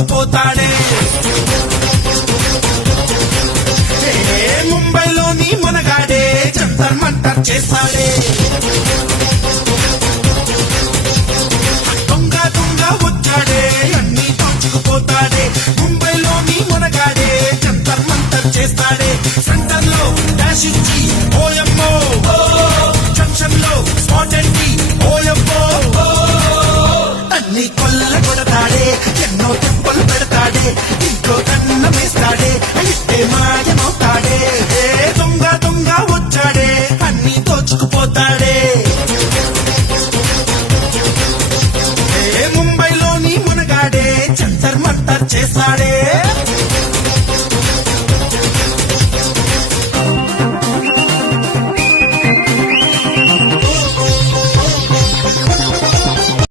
దోచుకుపోతాడే. ముంబైలోని మునగాడే జంతర్ మంతర్ చేస్తాడే. దొంగ దొంగ వచ్చాడే అన్ని దోచుకుపోతాడే. ముంబైలోని మునగాడే జంతర్ మంతర్ చేస్తాడే. సెంటర్ లో డాష్ ఇచ్చి ఓయమ్మో, జంక్షన్ లో స్పాట్ అండి ఓయమ్మో. అన్ని కొల్ల కొడతాడే, ఎన్నో తిప్పలు పెడతాడే, ఇంకో కన్న వేస్తాడే, ఇట్టే మాయమవుతాడే. దొంగ దొంగ వచ్చాడే అన్ని దోచుకుపోతాడే. ముంబైలోని మునగాడే జంతర్ మంతర్ చేస్తాడే.